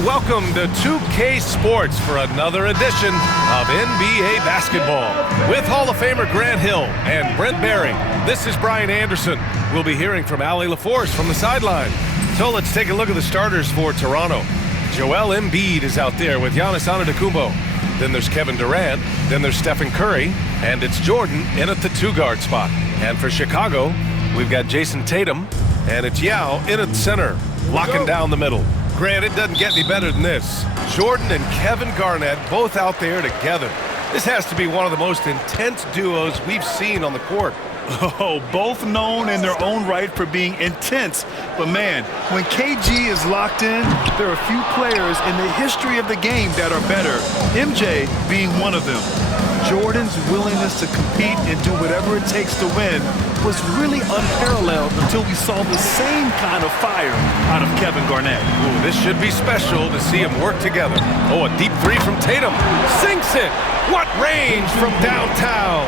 and welcome to 2K Sports for another edition of NBA basketball. With Hall of Famer Grant Hill and Brent Barry, this is Brian Anderson. We'll be hearing from Allie LaForce from the sideline. So let's take a look at the starters for Toronto. Joel Embiid is out there with Giannis Antetokounmpo. Then there's Kevin Durant. Then there's Stephen Curry. And it's Jordan in at the two-guard spot. And for Chicago, we've got Jason Tatum. And it's Yao in at center, locking down the middle. Grant, it doesn't get any better than this. Jordan and Kevin Garnett both out there together. This has to be one of the most intense duos we've seen on the court. Oh, both known in their own right for being intense. But man, when KG is locked in, there are a few players in the history of the game that are better, MJ being one of them. Jordan's willingness to compete and do whatever it takes to win was really unparalleled until we saw the same kind of fire out of Kevin Garnett. Ooh, this should be special to see them work together. Oh, a deep three from Tatum. Sinks it. What range from downtown.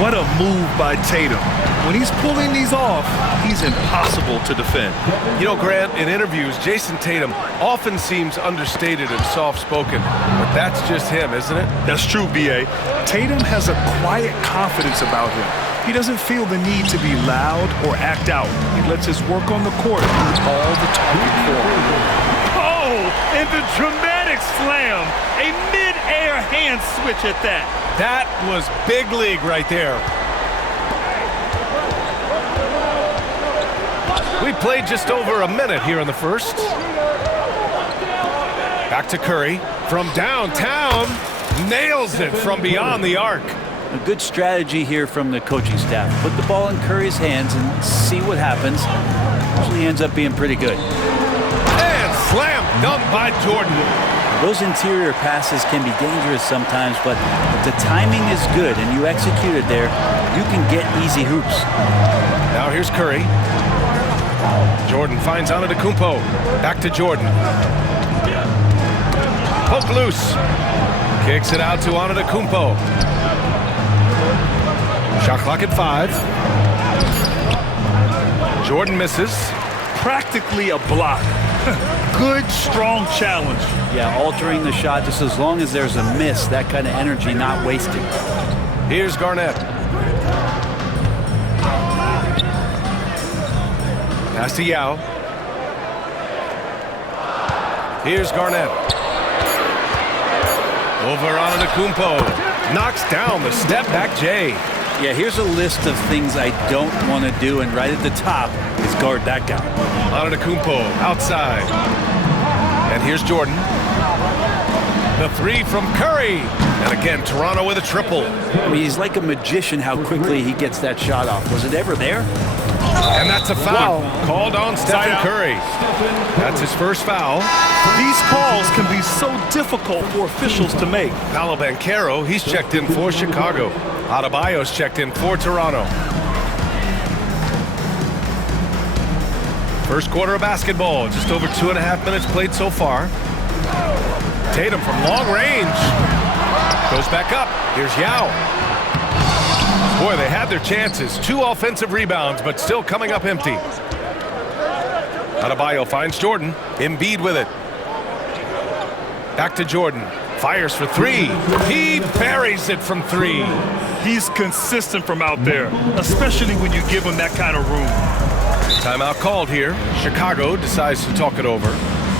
What a move by Tatum. When he's pulling these off, he's impossible to defend. You know, Grant, in interviews, Jason Tatum often seems understated and soft-spoken, but that's just him, isn't it? That's true, B.A. Tatum has a quiet confidence about him. He doesn't feel the need to be loud or act out. He lets his work on the court do all the talking for him. Oh, and the dramatic slam. A mid-air hand switch at that. That was big league right there. We played just over a minute here in the first. Back to Curry from downtown. Nails it from beyond the arc. A good strategy here from the coaching staff. Put the ball in Curry's hands and see what happens. Usually ends up being pretty good. And slam dunk by Jordan. Those interior passes can be dangerous sometimes, but if the timing is good and you execute it there, you can get easy hoops. Now here's Curry. Jordan finds Antetokounmpo. Back to Jordan. Poke loose. Kicks it out to Antetokounmpo. Shot clock at 5. Jordan misses. Practically a block. Good, strong challenge. Yeah, altering the shot just as long as there's a miss, that kind of energy not wasted. Here's Garnett. Pass to Yao. Here's Garnett. Over on Antetokounmpo. Knocks down the step-back J. Yeah, here's a list of things I don't want to do, and right at the top is guard that guy. Antetokounmpo outside. And here's Jordan. The three from Curry. And again, Toronto with a triple. I mean, he's like a magician how quickly he gets that shot off. Was it ever there? And that's a foul. Called on Stephen Curry. That's his first foul. These calls can be so difficult for officials to make. Paolo Banchero, he's checked in for Chicago. Adebayo's checked in for Toronto. First quarter of basketball, just over 2.5 minutes played so far. Tatum from long range. Goes back up. Here's Yao. Boy, they had their chances. 2 offensive rebounds, but still coming up empty. Adebayo finds Jordan. Embiid with it. Back to Jordan. Fires for 3. He buries it from 3. He's consistent from out there, especially when you give him that kind of room. Timeout called here. Chicago decides to talk it over.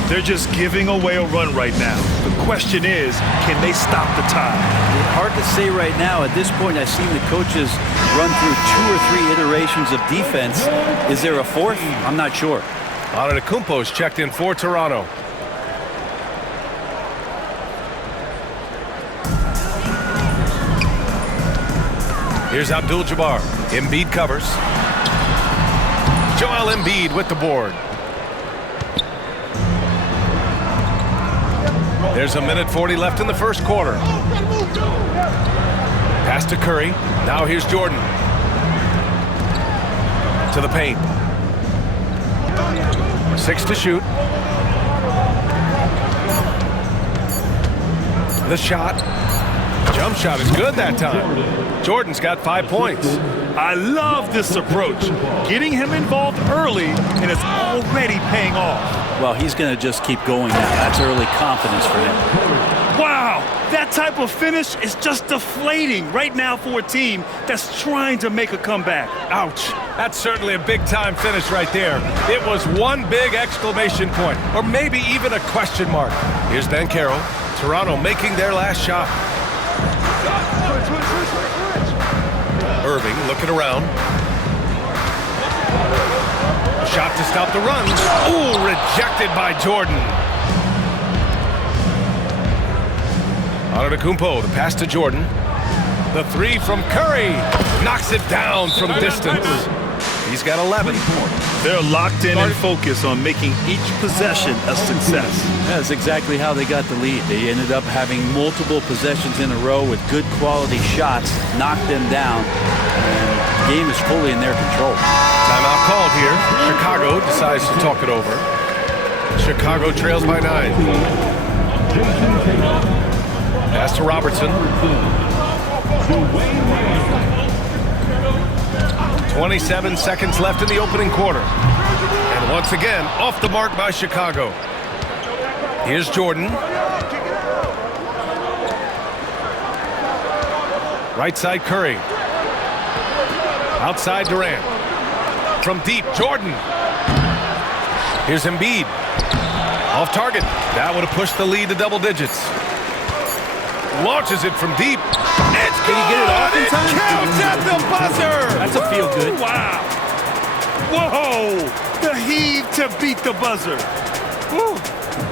They're just giving away a run right now. The question is, can they stop the tide? Hard to say right now. At this point, I've seen the coaches run through 2 or 3 iterations of defense. Is there a 4th? I'm not sure. Antetokounmpo's checked in for Toronto. Here's Abdul-Jabbar. Embiid covers. Joel Embiid with the board. There's 1:40 left in the first quarter. Pass to Curry. Now here's Jordan. To the paint. 6 to shoot. The shot. Jump shot is good that time. Jordan's got 5 points. I love this approach. Getting him involved early, and it's already paying off. Well, he's going to just keep going now. That's early confidence for him. Wow, that type of finish is just deflating right now for a team that's trying to make a comeback. Ouch. That's certainly a big-time finish right there. It was one big exclamation point, or maybe even a question mark. Here's Banchero. Toronto making their last shot. Irving looking around. Shot to stop the run. Ooh, rejected by Jordan. Antetokounmpo, the pass to Jordan. The three from Curry. Knocks it down from distance. He's got 11. They're locked in and focused on making each possession a success. That's exactly how they got the lead. They ended up having multiple possessions in a row with good quality shots, knocked them down, and the game is fully in their control. Timeout called here. Chicago decides to talk it over. Chicago trails by 9. Pass to Robertson. 27 seconds left in the opening quarter. And once again, off the mark by Chicago. Here's Jordan. Right side, Curry. Outside, Durant. From deep, Jordan. Here's Embiid. Off target. That would have pushed the lead to double digits. Launches it from deep. It's Can he get it off in It time? counts at the buzzer. That's a feel good. Wow. Whoa, the heave to beat the buzzer. Woo.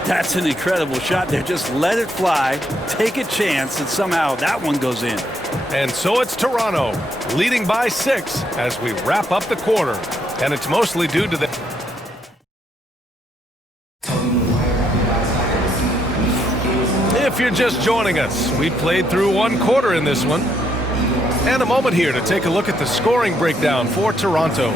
That's an incredible shot there. Just let it fly, take a chance, and somehow that one goes in. And so it's Toronto, leading by 6 as we wrap up the quarter. And it's mostly due to the... If you're just joining us, we played through one quarter in this one. And a moment here to take a look at the scoring breakdown for Toronto.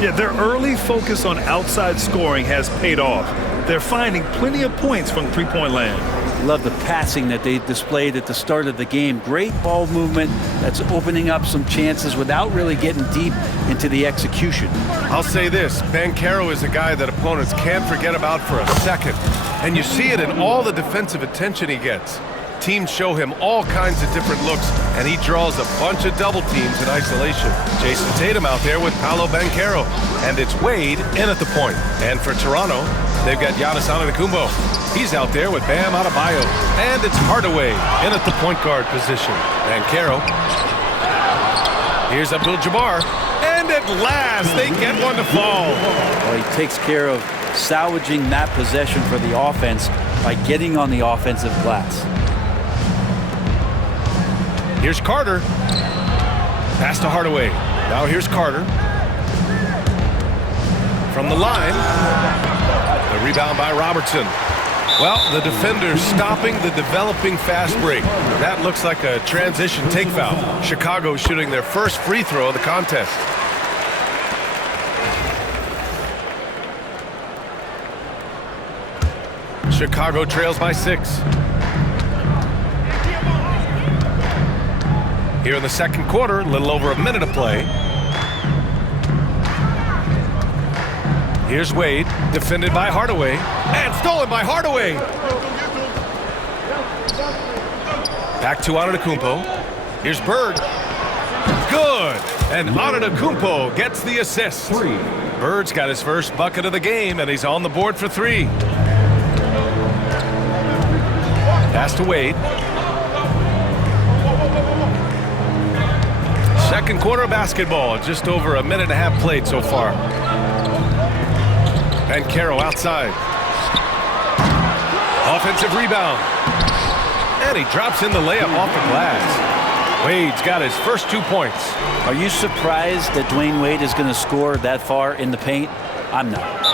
Yeah, their early focus on outside scoring has paid off. They're finding plenty of points from three-point land. Love the passing that they displayed at the start of the game. Great ball movement that's opening up some chances without really getting deep into the execution. I'll say this, Banchero is a guy that opponents can't forget about for a second. And you see it in all the defensive attention he gets. Teams show him all kinds of different looks, and he draws a bunch of double teams in isolation. Jason Tatum out there with Paolo Banchero, and it's Wade in at the point. And for Toronto, they've got Giannis Antetokounmpo. He's out there with Bam Adebayo, and it's Hardaway in at the point guard position. Banchero. Here's Abdul-Jabbar, and at last they get one to fall. Well, he takes care of salvaging that possession for the offense by getting on the offensive glass. Here's Carter. Pass to Hardaway. Now here's Carter. From the line. The rebound by Robertson. Well, the defender stopping the developing fast break. That looks like a transition take foul. Chicago shooting their first free throw of the contest. Chicago trails by 6. Here in the second quarter, a little over a minute of play. Here's Wade, defended by Hardaway, and stolen by Hardaway. Back to Antetokounmpo. Here's Bird. Good. And Antetokounmpo gets the assist. Bird's got his first bucket of the game, and he's on the board for 3. Pass to Wade. Second quarter of basketball, just over a minute and a half played so far. Banchero outside. Offensive rebound. And he drops in the layup off the glass. Wade's got his first 2 points. Are you surprised that Dwayne Wade is going to score that far in the paint? I'm not.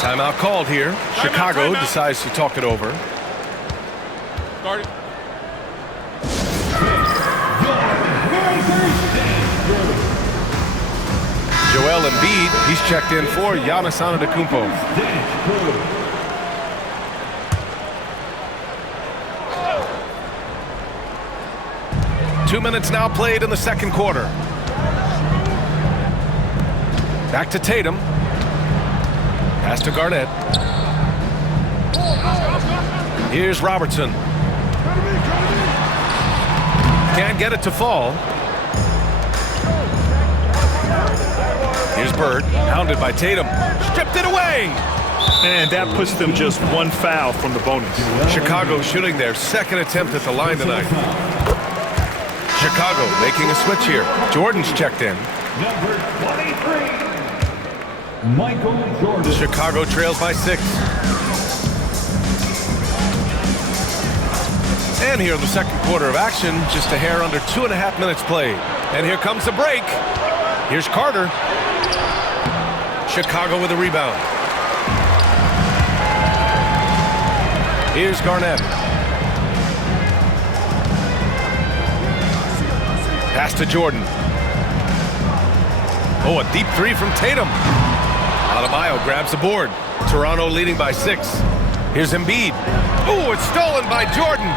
Timeout called here. Chicago decides to talk it over. Start it. Joel Embiid, he's checked in for Giannis Antetokounmpo. Two minutes now played in the second quarter. Back to Tatum. Pass to Garnett. Here's Robertson. Can't get it to fall. Here's Bird, hounded by Tatum. Stripped it away! And that puts them just one foul from the bonus. Chicago shooting their second attempt at the line tonight. Chicago making a switch here. Jordan's checked in. Number 23, Michael Jordan. Chicago trails by 6. And here in the second quarter of action, just a hair under 2.5 minutes played. And here comes the break. Here's Carter. Chicago with a rebound. Here's Garnett. Pass to Jordan. Oh, a deep 3 from Tatum. Adebayo grabs the board. Toronto leading by 6. Here's Embiid. Oh, it's stolen by Jordan.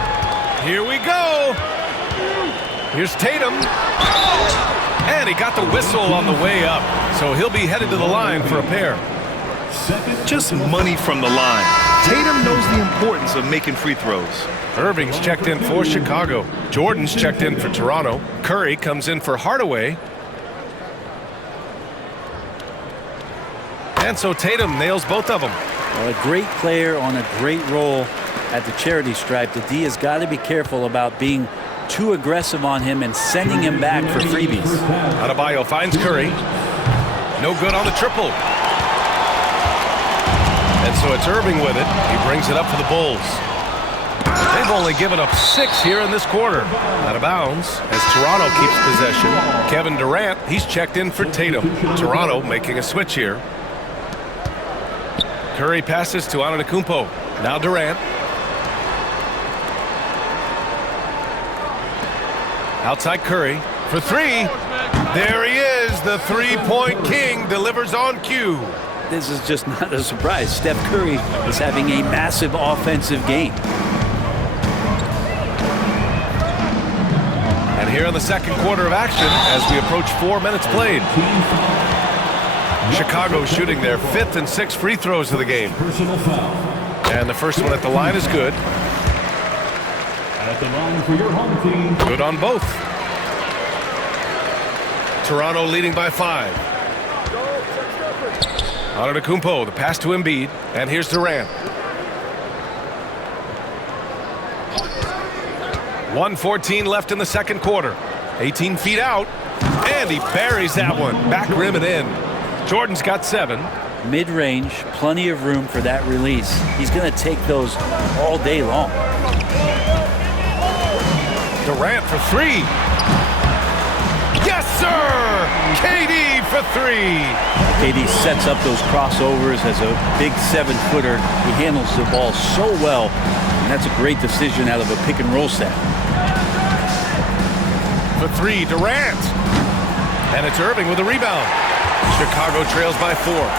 Here we go. Here's Tatum. And he got the whistle on the way up. So he'll be headed to the line for a pair. Just money from the line. Tatum knows the importance of making free throws. Irving's checked in for Chicago. Jordan's checked in for Toronto. Curry comes in for Hardaway. And so Tatum nails both of them. Well, a great player on a great role at the charity stripe. The D has got to be careful about being too aggressive on him and sending him back for freebies. Adebayo finds Curry. No good on the triple. And so it's Irving with it. He brings it up for the Bulls. They've only given up 6 here in this quarter. Out of bounds as Toronto keeps possession. Kevin Durant, he's checked in for Tatum. Toronto making a switch here. Curry passes to Antetokounmpo. Now Durant. Outside Curry for 3. There he is. The three-point king delivers on cue. This is just not a surprise. Steph Curry is having a massive offensive game. And here in the second quarter of action as we approach 4 minutes played. Chicago shooting their 5th and 6th free throws of the game. Personal foul. And the first one at the line is good. At the line for your home team. Good on both. Toronto leading by 5. Antetokounmpo, the pass to Embiid. And here's Durant. 1:14 left in the second quarter. 18 feet out. And he buries that one. Back rim and in. Jordan's got 7. Mid-range, plenty of room for that release. He's going to take those all day long. Durant for 3. Yes, sir! KD for 3. KD sets up those crossovers as a big 7-footer. He handles the ball so well, and that's a great decision out of a pick-and-roll set. For 3, Durant. And it's Irving with a rebound. Chicago trails by 4.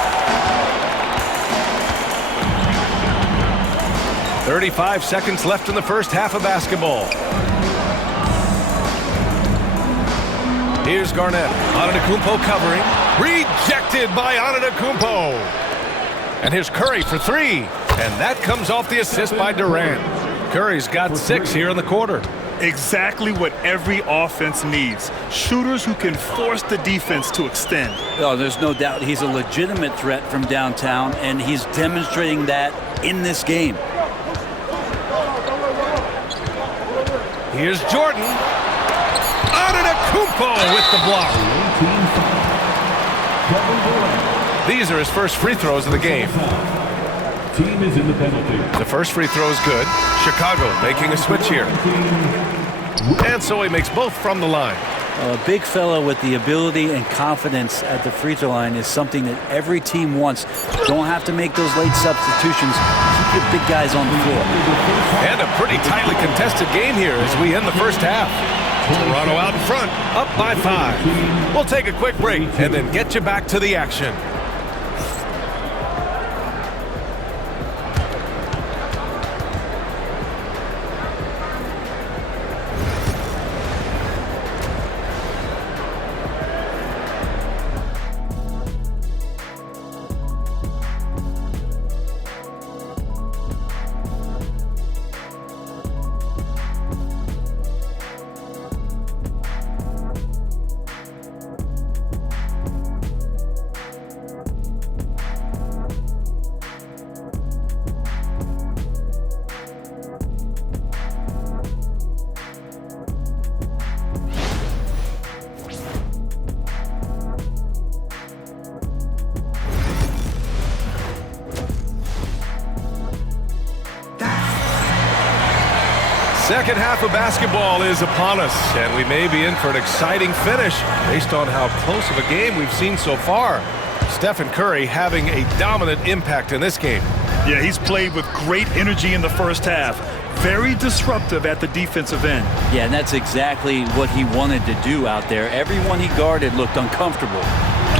35 seconds left in the first half of basketball. Here's Garnett. Antetokounmpo covering. Rejected by Antetokounmpo. And here's Curry for 3. And that comes off the assist by Durant. Curry's got 6 here in the quarter. Exactly what every offense needs. Shooters who can force the defense to extend. Oh, there's no doubt he's a legitimate threat from downtown, and he's demonstrating that in this game. Here's Jordan. Antetokounmpo with the block. These are his first free throws of the game. Team is in the penalty. The first free throw is good. Chicago making a switch here. And so he makes both from the line. A big fella with the ability and confidence at the free throw line is something that every team wants. Don't have to make those late substitutions. Keep your big guys on the floor. And a pretty tightly contested game here as we end the first half. Toronto out in front, up by 5. We'll take a quick break and then get you back to the action. Second half of basketball is upon us, and we may be in for an exciting finish based on how close of a game we've seen so far. Stephen Curry having a dominant impact in this game. Yeah, he's played with great energy in the first half. Very disruptive at the defensive end. Yeah, and that's exactly what he wanted to do out there. Everyone he guarded looked uncomfortable.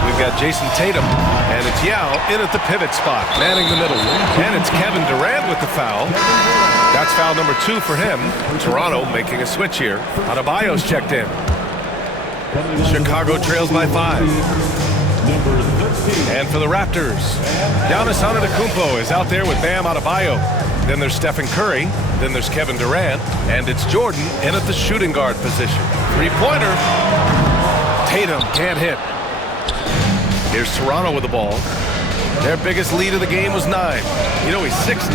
We've got Jason Tatum, and it's Yao in at the pivot spot, manning the middle. And it's Kevin Durant with the foul. That's foul number 2 for him. Toronto making a switch here. Adebayo's checked in. Chicago trails by 5. And for the Raptors, Giannis Antetokounmpo is out there with Bam Adebayo. Then there's Stephen Curry. Then there's Kevin Durant. And it's Jordan in at the shooting guard position. Three-pointer. Tatum can't hit. Here's Toronto with the ball. Their biggest lead of the game was 9. You know, he's 6'9".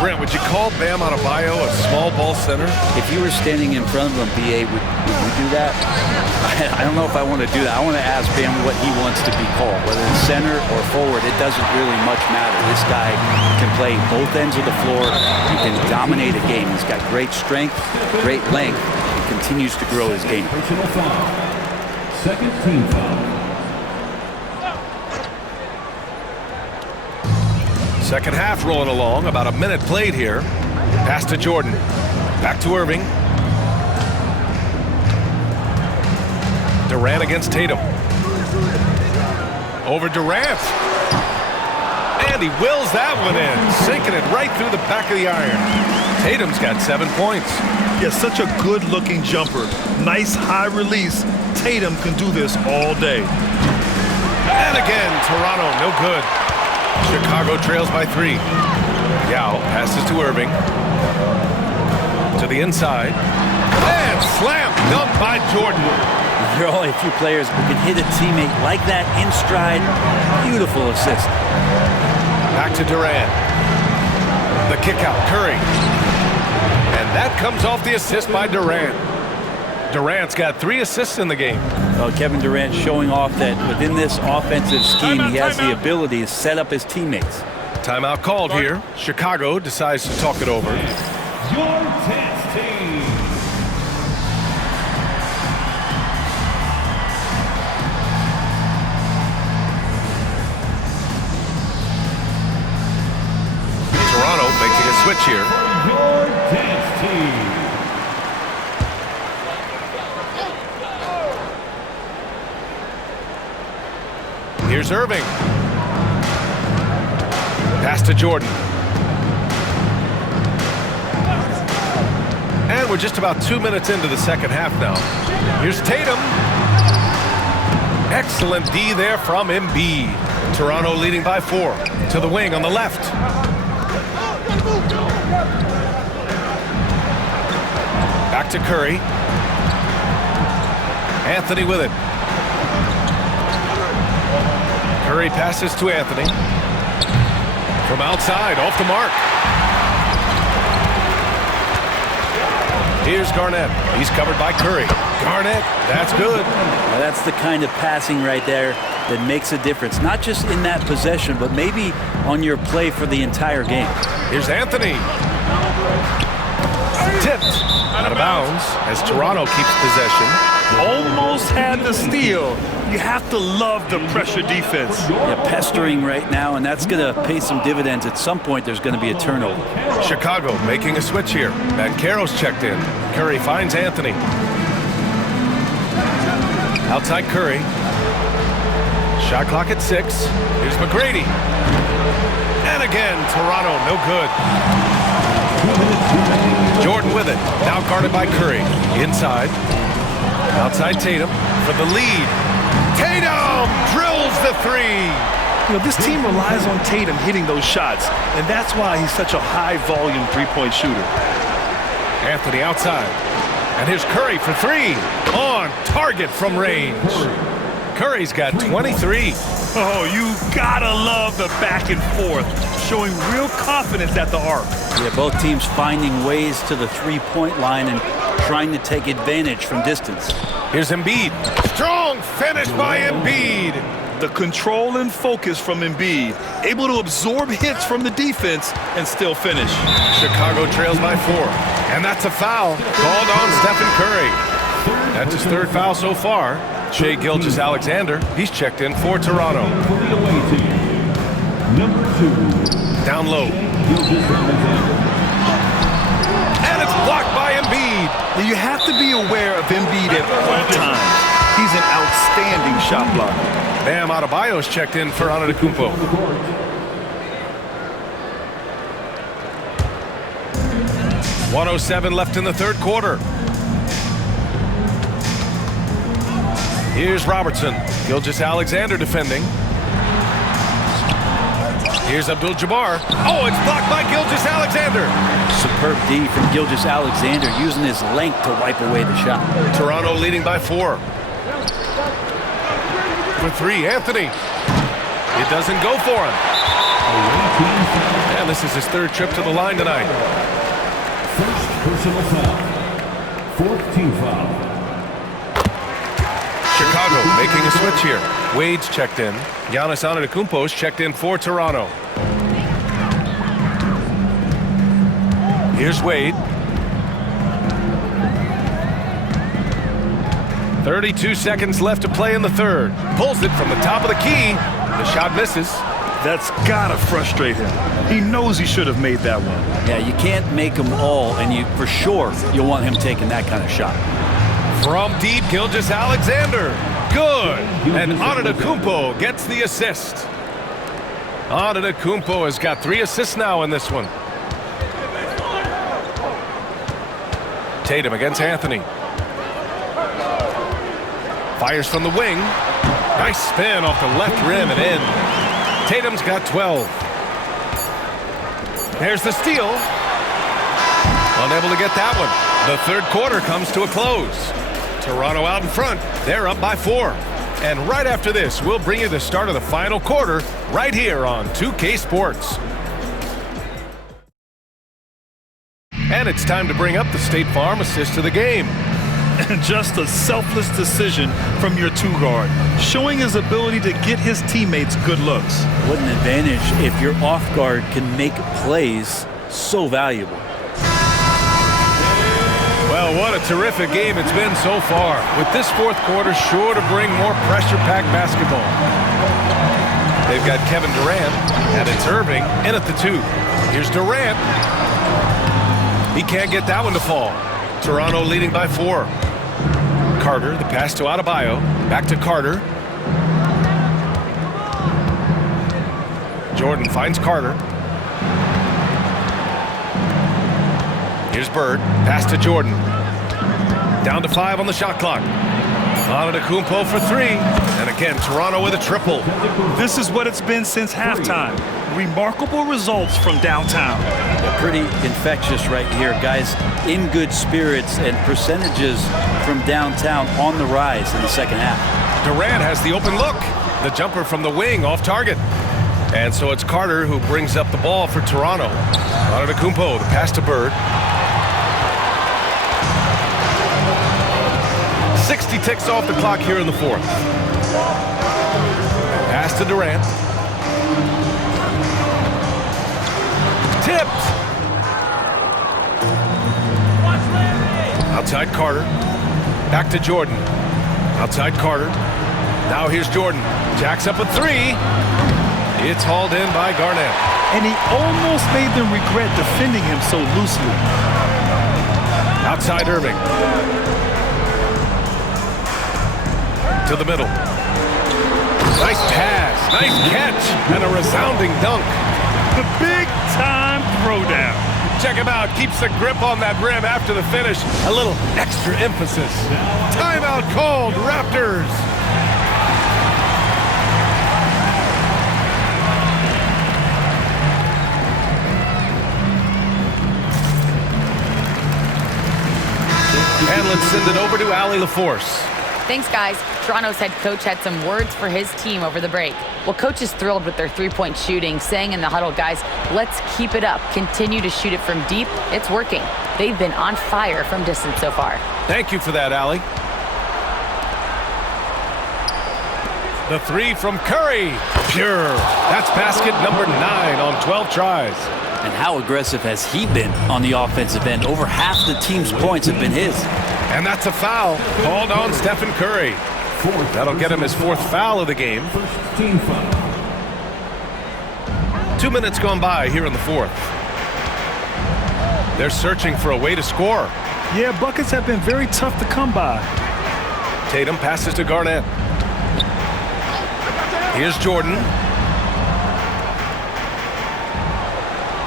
Brent, would you call Bam Adebayo a small ball center? If you were standing in front of him, B.A., would you do that? I don't know if I want to do that. I want to ask Bam what he wants to be called. Whether it's center or forward, it doesn't really much matter. This guy can play both ends of the floor. He can dominate a game. He's got great strength, great length. He continues to grow his game. Personal foul. Second team foul. Second half rolling along. About a minute played here. Pass to Jordan. Back to Irving. Durant against Tatum. Over Durant. And he wills that one in, sinking it right through the back of the iron. Tatum's got 7 points. Yeah, such a good-looking jumper. Nice high release. Tatum can do this all day. And again, Toronto, no good. Chicago trails by 3. Yao passes to Irving. To the inside. And slam dunk by Jordan. There are only a few players who can hit a teammate like that in stride. Beautiful assist. Back to Durant. The kick out, Curry. And that comes off the assist by Durant. Durant's got 3 assists in the game. Well, Kevin Durant showing off that within this offensive scheme, he has the ability to set up his teammates. Timeout called here. Chicago decides to talk it over. Your 10th team. Toronto making a switch here. Your 10th team. Here's Irving. Pass to Jordan. And we're just about 2 minutes into the second half now. Here's Tatum. Excellent D there from Embiid. Toronto leading by 4. To the wing on the left. Back to Curry. Anthony with it. Curry passes to Anthony. From outside, off the mark. Here's Garnett. He's covered by Curry. Garnett, that's good. Now that's the kind of passing right there that makes a difference. Not just in that possession, but maybe on your play for the entire game. Here's Anthony. Tipped out of bounds as Toronto keeps possession. Almost had the steal. You have to love the pressure defense. Yeah, pestering right now, and that's going to pay some dividends. At some point, there's going to be a turnover. Chicago making a switch here. Banchero's checked in. Curry finds Anthony. Outside Curry. Shot clock at 6. Here's McGrady. And again, Toronto, no good. Jordan with it. Now guarded by Curry. Inside. Outside Tatum for the lead. Tatum drills the 3. You know, this team relies on Tatum hitting those shots, and that's why he's such a high-volume three-point shooter. Anthony outside. And here's Curry for 3. On target from range. Curry's got 23. Oh, you gotta love the back and forth, showing real confidence at the arc. Yeah, both teams finding ways to the three-point line and trying to take advantage from distance. Here's Embiid. Strong finish by Embiid. The control and focus from Embiid, able to absorb hits from the defense and still finish. Chicago trails by 4. And that's a foul called on Stephen Curry. That's his 3rd foul so far. Shai Gilgeous-Alexander, he's checked in for Toronto. For the away team, number 2. Down low. And it's blocked by Embiid. You have to be aware of Embiid at all times. He's an outstanding shot blocker. Bam Adebayo's checked in for Antetokounmpo. .107 left in the 3rd quarter. Here's Robertson. Gilgeous-Alexander defending. Here's Abdul-Jabbar. Oh, it's blocked by Gilgeous-Alexander. Superb D from Gilgeous-Alexander, using his length to wipe away the shot. Toronto leading by 4. For 3, Anthony. It doesn't go for him. And this is his 3rd trip to the line tonight. First personal foul. 4th team foul. Chicago making a switch here. Wade's checked in. Giannis Antetokounmpo's checked in for Toronto. Here's Wade. 32 seconds left to play in the 3rd. Pulls it from the top of the key. The shot misses. That's gotta frustrate him. He knows he should have made that one. Yeah, you can't make them all, and you for sure you'll want him taking that kind of shot. From deep, Gilgeous-Alexander. Good. And Antetokounmpo gets the assist. Antetokounmpo has got 3 assists now in this one. Tatum against Anthony. Fires from the wing. Nice spin off the left rim and in. Tatum's got 12. There's the steal. Unable to get that one. The 3rd quarter comes to a close. Toronto out in front. They're up by 4. And right after this, we'll bring you the start of the final quarter right here on 2K Sports. And it's time to bring up the State Farm assist of the game. And just a selfless decision from your 2-guard, showing his ability to get his teammates good looks. What an advantage if your off guard can make plays so valuable. Well, what a terrific game it's been so far, with this 4th quarter sure to bring more pressure-packed basketball. They've got Kevin Durant, and it's Irving in at the 2. Here's Durant. He can't get that one to fall. Toronto leading by 4. Carter, the pass to Adebayo. Back to Carter. Jordan finds Carter. Here's Bird. Pass to Jordan. Down to 5 on the shot clock. Antetokounmpo for 3. And again, Toronto with a triple. This is what it's been since halftime. Remarkable results from downtown. They're pretty infectious right here, guys. In good spirits, and percentages from downtown on the rise in the 2nd half. Durant has the open look. The jumper from the wing off target. And so it's Carter who brings up the ball for Toronto. Antetokounmpo, the pass to Bird. 60 ticks off the clock here in the 4th. Pass to Durant. Tipped. Outside Carter. Back to Jordan. Outside Carter. Now here's Jordan. Jacks up a 3. It's hauled in by Garnett. And he almost made them regret defending him so loosely. Outside Irving. To the middle. Nice pass. Nice catch. And a resounding dunk. The big-time throwdown. Check him out. Keeps the grip on that rim after the finish. A little extra emphasis. Timeout called, Raptors. And let's send it over to Allie LaForce. Thanks, guys. Toronto's head coach had some words for his team over the break. Well, coach is thrilled with their three-point shooting, saying in the huddle, guys, let's keep it up. Continue to shoot it from deep. It's working. They've been on fire from distance so far. Thank you for that, Allie. The three from Curry. Pure. That's basket number 9 on 12 tries. And how aggressive has he been on the offensive end? Over half the team's points have been his. And that's a foul called on Stephen Curry. That'll get him his 4th foul of the game. 2 minutes gone by here in the 4th. They're searching for a way to score. Yeah, buckets have been very tough to come by. Tatum passes to Garnett. Here's Jordan.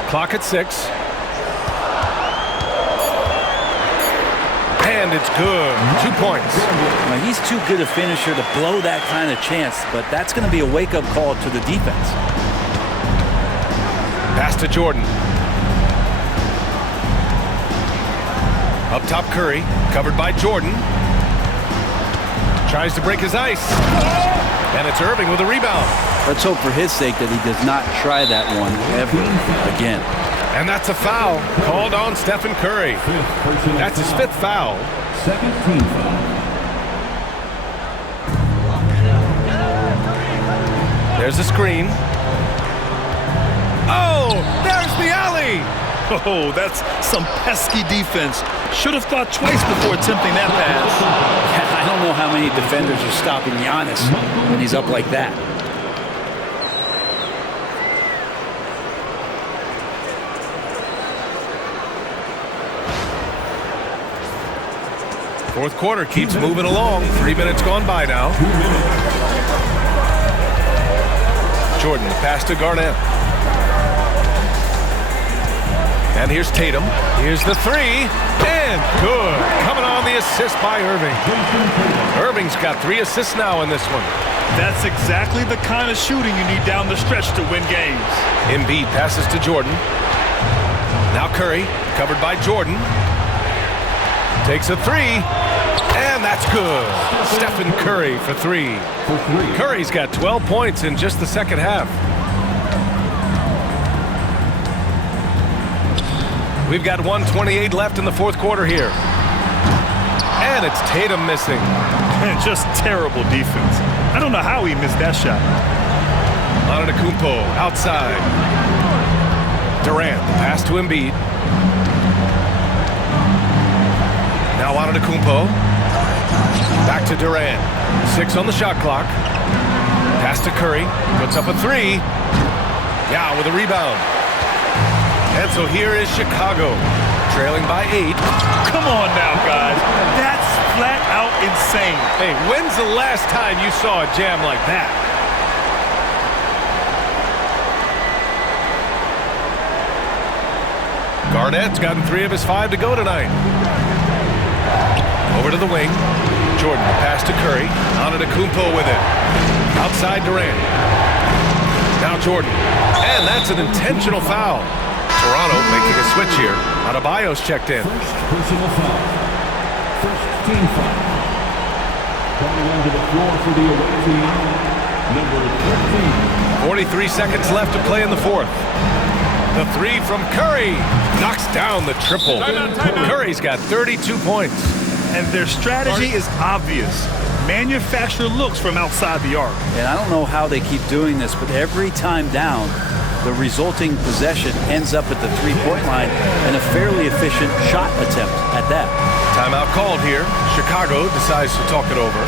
Clock at 6. And it's good. 2 points. Now, he's too good a finisher to blow that kind of chance, but that's going to be a wake-up call to the defense. Pass to Jordan. Up top, Curry, covered by Jordan. Tries to break his ice. And it's Irving with a rebound. Let's hope for his sake that he does not try that one ever again. And that's a foul called on Stephen Curry. That's his 5th foul. Second team foul. There's the screen. Oh, there's the alley. Oh, that's some pesky defense. Should have thought twice before attempting that pass. I don't know how many defenders are stopping Giannis when he's up like that. Fourth quarter keeps moving along. 3 minutes gone by now. Jordan, the pass to Garnett. And here's Tatum. Here's the 3. And good. Coming on the assist by Irving. Irving's got 3 assists now in this one. That's exactly the kind of shooting you need down the stretch to win games. Embiid passes to Jordan. Now Curry, covered by Jordan. Takes a 3. And that's good. Stephen Curry for 3. Curry's got 12 points in just the second half. We've got 1:28 left in the fourth quarter here. And it's Tatum missing. Just terrible defense. I don't know how he missed that shot. Antetokounmpo outside. Durant, pass to Embiid. Now Antetokounmpo. Back to Durant. 6 on the shot clock. Pass to Curry. Puts up a 3. Now with a rebound. And so here is Chicago, trailing by 8. Come on now, guys. That's flat out insane. Hey, when's the last time you saw a jam like that? Garnett's gotten 3 of his 5 to go tonight. Over to the wing. Jordan, pass to Curry. Antetokounmpo with it. Outside Durant. Now Jordan. And that's an intentional foul. Toronto making a switch here. Adebayo's checked in. First personal foul. First team foul. Coming onto the floor for the away team, number 13. 43 seconds left to play in the fourth. The 3 from Curry knocks down the triple. Curry's got 32 points. And their strategy is obvious. Manufacture looks from outside the arc. And I don't know how they keep doing this, but every time down, the resulting possession ends up at the three-point line and a fairly efficient shot attempt at that. Timeout called here. Chicago decides to talk it over.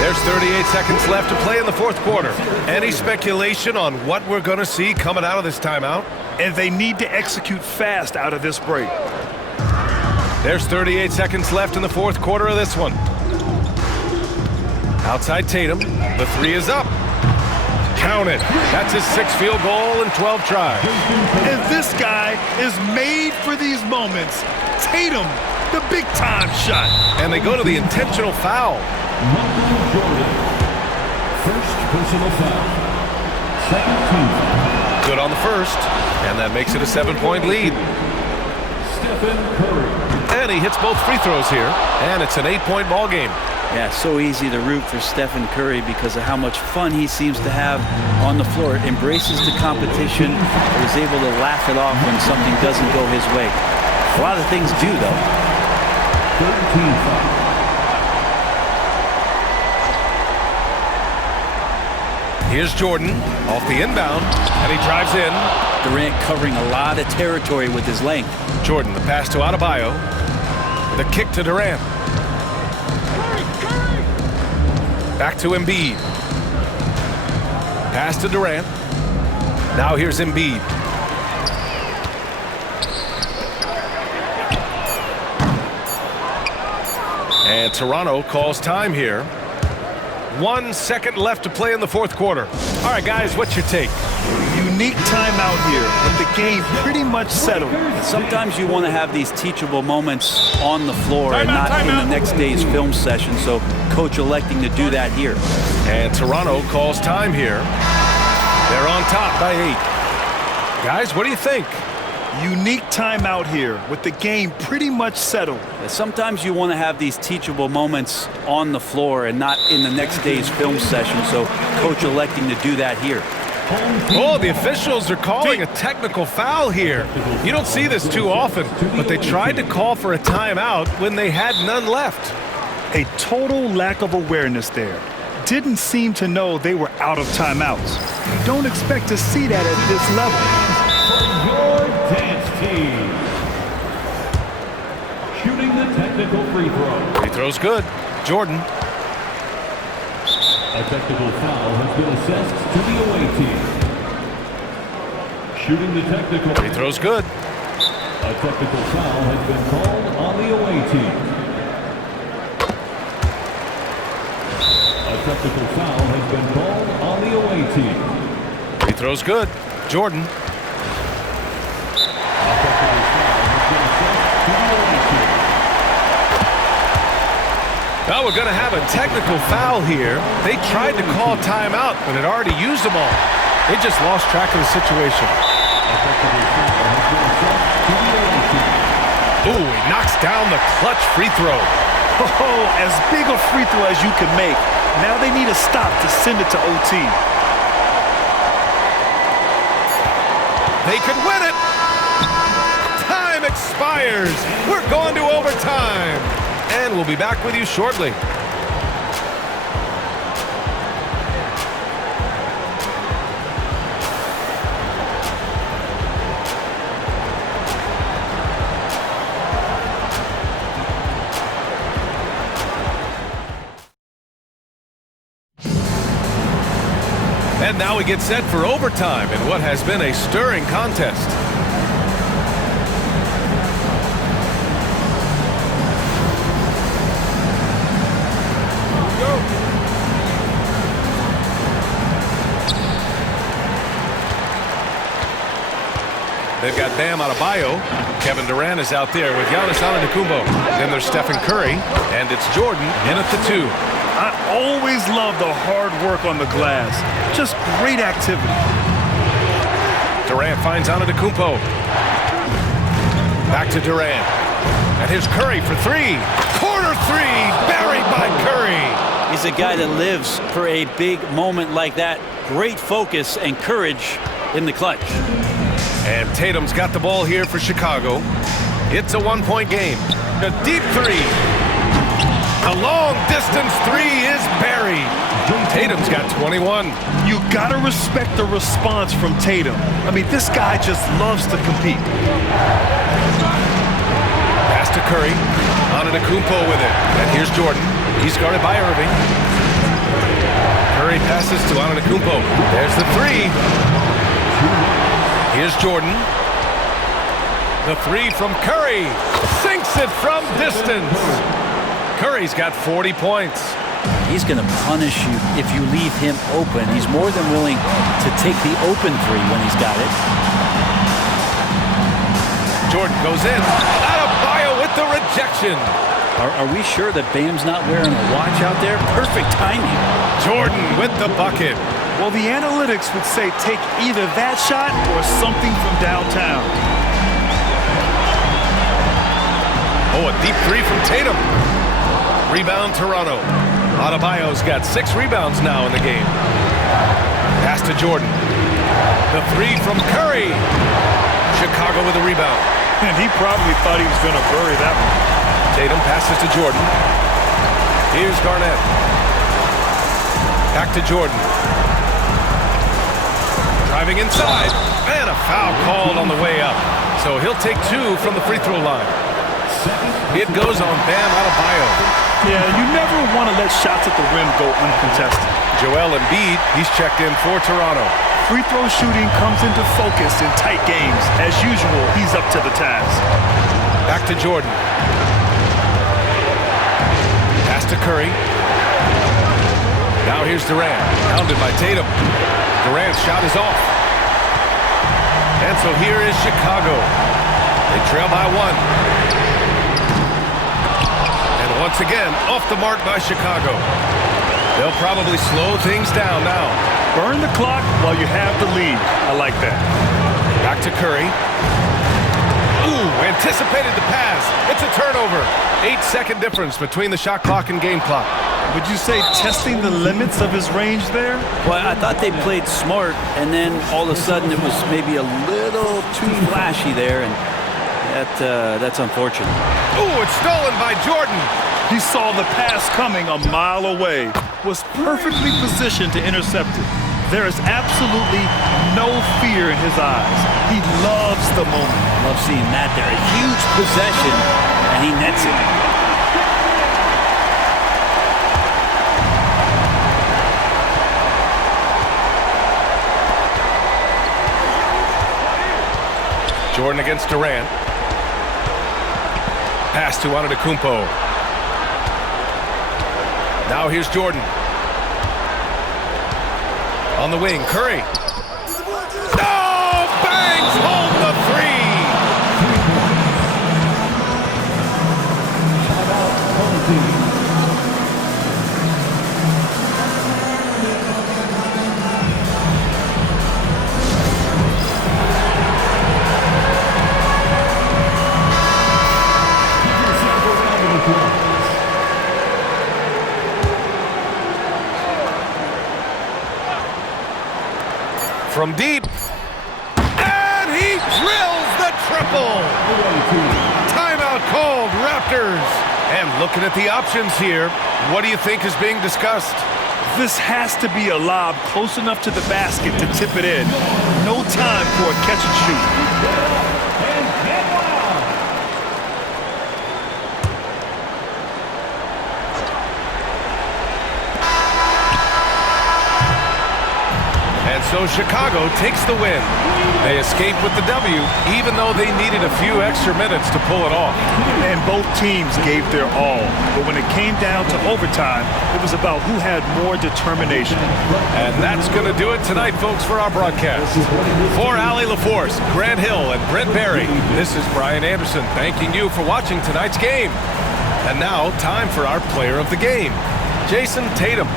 There's 38 seconds left to play in the fourth quarter. Any speculation on what we're going to see coming out of this timeout? And they need to execute fast out of this break. There's 38 seconds left in the fourth quarter of this one. Outside Tatum. The 3 is up. Count it. That's his 6th field goal in 12 tries. And this guy is made for these moments. Tatum, the big-time shot. And they go to the intentional foul. Michael Jordan. First personal foul. Second team foul. Good on the first. And that makes it a 7-point lead. Stephen Curry. And he hits both free throws here. And it's an 8-point ball game. Yeah, so easy to root for Stephen Curry because of how much fun he seems to have on the floor. Embraces the competition, is able to laugh it off when something doesn't go his way. A lot of things do, though. 13 foul. Here's Jordan off the inbound, and he drives in. Durant covering a lot of territory with his length. Jordan, the pass to Adebayo. The kick to Durant. Back to Embiid. Pass to Durant. Now here's Embiid. And Toronto calls time here. 1 second left to play in the fourth quarter. All right, guys, what's your take? Unique timeout here with the game pretty much settled. Sometimes you want to have these teachable moments on the floor and not in the next day's film session, so coach electing to do that here. And Toronto calls time here. They're on top by 8. Guys, what do you think? Unique timeout here with the game pretty much settled. Sometimes you want to have these teachable moments on the floor and not in the next day's film session, so coach electing to do that here. Oh, the officials are calling a technical foul here. You don't see this too often, but they tried to call for a timeout when they had none left. A total lack of awareness there. Didn't seem to know they were out of timeouts. You don't expect to see that at this level. Your dance team. Shooting the technical free throw. Free throw's good. Jordan. A technical foul has been assessed to the away team. Shooting the technical. Free throw's good. A technical foul has been called on the away team. A technical foul has been called on the away team. Free throw's good. Jordan. A technical foul has been assessed to the away team. Now we're going to have a technical foul here. They tried to call timeout, but had already used them all. They just lost track of the situation. A technical foul has been assessed to the away team. Ooh, he knocks down the clutch free throw. Oh, as big a free throw as you can make. Now they need a stop to send it to OT. They could win it. Time expires. We're going to overtime. And we'll be back with you shortly. And now we get set for overtime in what has been a stirring contest. They've got Bam Adebayo. Kevin Durant is out there with Giannis Antetokounmpo. Then there's Stephen Curry, and it's Jordan in at the 2. I always love the hard work on the glass. Just great activity. Durant finds Antetokounmpo. Back to Durant. And here's Curry for 3. Corner 3, buried by Curry. He's a guy that lives for a big moment like that. Great focus and courage in the clutch. And Tatum's got the ball here for Chicago. It's a 1-point game. A deep 3. A long-distance 3 is buried. Tatum's got 21. You gotta respect the response from Tatum. I mean, this guy just loves to compete. Pass to Curry. Antetokounmpo with it. And here's Jordan. He's guarded by Irving. Curry passes to Antetokounmpo. There's the 3. Here's Jordan. The 3 from Curry. Sinks it from distance. Curry's got 40 points. He's going to punish you if you leave him open. He's more than willing to take the open 3 when he's got it. Jordan goes in. Adebayo with the rejection. Are we sure that Bam's not wearing a watch out there? Perfect timing. Jordan with the bucket. Well, the analytics would say take either that shot or something from downtown. Oh, a deep 3 from Tatum. Rebound Toronto. Adebayo's got 6 rebounds now in the game. Pass to Jordan. The 3 from Curry. Chicago with a rebound. And he probably thought he was going to bury that one. Tatum passes to Jordan. Here's Garnett. Back to Jordan. Driving inside, and a foul called on the way up. So he'll take 2 from the free throw line. It goes on Bam Adebayo. Yeah, you never want to let shots at the rim go uncontested. Joel Embiid, he's checked in for Toronto. Free throw shooting comes into focus in tight games. As usual, he's up to the task. Back to Jordan. Pass to Curry. Now here's Durant, pounded by Tatum. Durant's shot is off. And so here is Chicago. They trail by 1. And once again, off the mark by Chicago. They'll probably slow things down now. Burn the clock while you have the lead. I like that. Back to Curry. Ooh, anticipated the pass. It's a turnover. 8-second difference between the shot clock and game clock. Would you say testing the limits of his range there? Well, I thought they played smart, and then all of a sudden it was maybe a little too flashy there, and that's unfortunate. Ooh, it's stolen by Jordan. He saw the pass coming a mile away, was perfectly positioned to intercept it. There is absolutely no fear in his eyes. He loves the moment. Love seeing that there. A huge possession, and he nets it. Jordan against Durant. Pass to Antetokounmpo. Now here's Jordan. On the wing, Curry. Oh, bangs home the 3. From deep, and he drills the triple. Timeout called, Raptors. And looking at the options here, what do you think is being discussed? This has to be a lob close enough to the basket to tip it in. No time for a catch and shoot. So Chicago takes the win. They escape with the W, even though they needed a few extra minutes to pull it off. And both teams gave their all. But when it came down to overtime, it was about who had more determination. And that's going to do it tonight, folks, for our broadcast. For Allie LaForce, Grant Hill, and Brent Barry, this is Brian Anderson thanking you for watching tonight's game. And now, time for our player of the game, Jason Tatum.